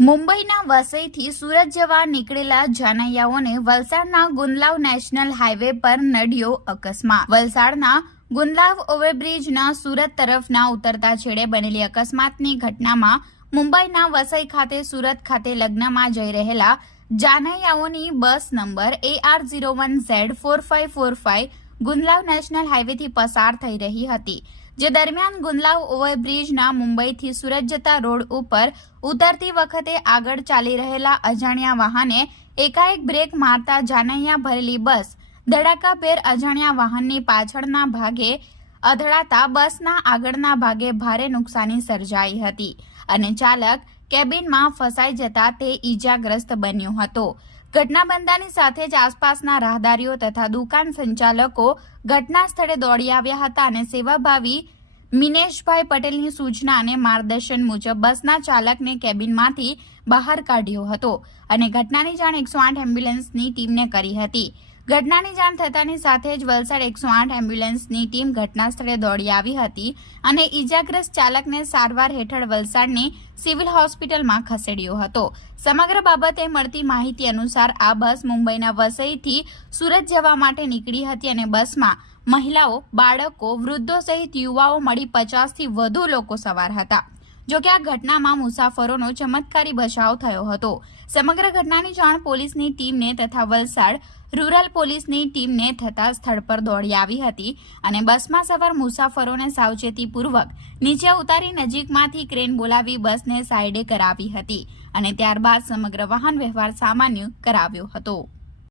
મુંબઈના વસઈથી સુરત જવા નીકળેલા જાનૈયાઓને વલસાડના ગુંદલાવ નેશનલ હાઈવે પર નડ્યો અકસ્માત. વલસાડના ગુંદલાવ ઓવરબ્રિજના સુરત તરફના ઉતરતા છેડે બનેલી અકસ્માતની ઘટનામાં મુંબઈના વસઈ ખાતે સુરત ખાતે લગ્નમાં જઈ રહેલા જાનૈયાઓની bus number A R zero one Z four five four five Gundlav national હાઈવેથી પસાર થઈ રહી હતી, જે દરમિયાન ગુંદલાવ ઓવરબ્રિજના મુંબઈથી સુરત જતા રોડ ઉપર ઉતરતી વખતે આગળ ચાલી રહેલા અજાણ્યા વાહને એકાએક બ્રેક મારતા જાનૈયા ભરેલી બસ ધડાકાભેર અજાણ્યા વાહનની પાછળના ભાગે અધડાતા બસના આગળના ભાગે ભારે નુકસાની સર્જાઈ હતી અને ચાલક કેબિનમાં ફસાઈ જતા તે ઈજાગ્રસ્ત બન્યો હતો. ઘટના બનતાની સાથે જ આસપાસના રાહદારીઓ તથા દુકાન સંચાલકો ઘટના સ્થળે દોડી આવ્યા હતા અને સેવાભાવી મિનેશભાઈ પટેલની સૂચના અને માર્ગદર્શન મુજબ બસના ચાલકને કેબિનમાંથી બહાર કાઢ્યો હતો અને ઘટનાની જાણ એકસો આઠ એમ્બ્યુલન્સની ટીમને કરી હતી. ઘટનાની જાણ થતાની સાથે જ વલસાડ એકસો આઠ એમ્બ્યુલન્સની ટીમ ઘટના સ્થળે દોડી આવી હતી અને ઈજાગ્રસ્ત ચાલકને સારવાર હેઠળ વલસાડની સિવિલ હોસ્પિટલમાં ખસેડ્યો હતો. સમગ્ર બાબતે મળતી માહિતી અનુસાર આ બસ મુંબઈના વસઈથી સુરત જવા માટે નીકળી હતી અને બસમાં મહિલાઓ, બાળકો, વૃદ્ધો સહિત યુવાઓ મળી પચાસથી વધુ લોકો સવાર હતા. જો કે આ ઘટનામાં મુસાફરોનો ચમત્કારી બચાવ થયો હતો. સમગ્ર ઘટનાની જાણ પોલીસની ટીમને તથા વલસાડ રૂરલ પોલીસની ટીમને થતા સ્થળ પર દોડી આવી હતી અને બસમાં સવાર મુસાફરોને સાવચેતીપૂર્વક નીચે ઉતારી નજીકમાંથી ક્રેન બોલાવી બસને સાઈડે કરાવી હતી અને ત્યારબાદ સમગ્ર વાહન વ્યવહાર સામાન્ય કરાવ્યો હતો.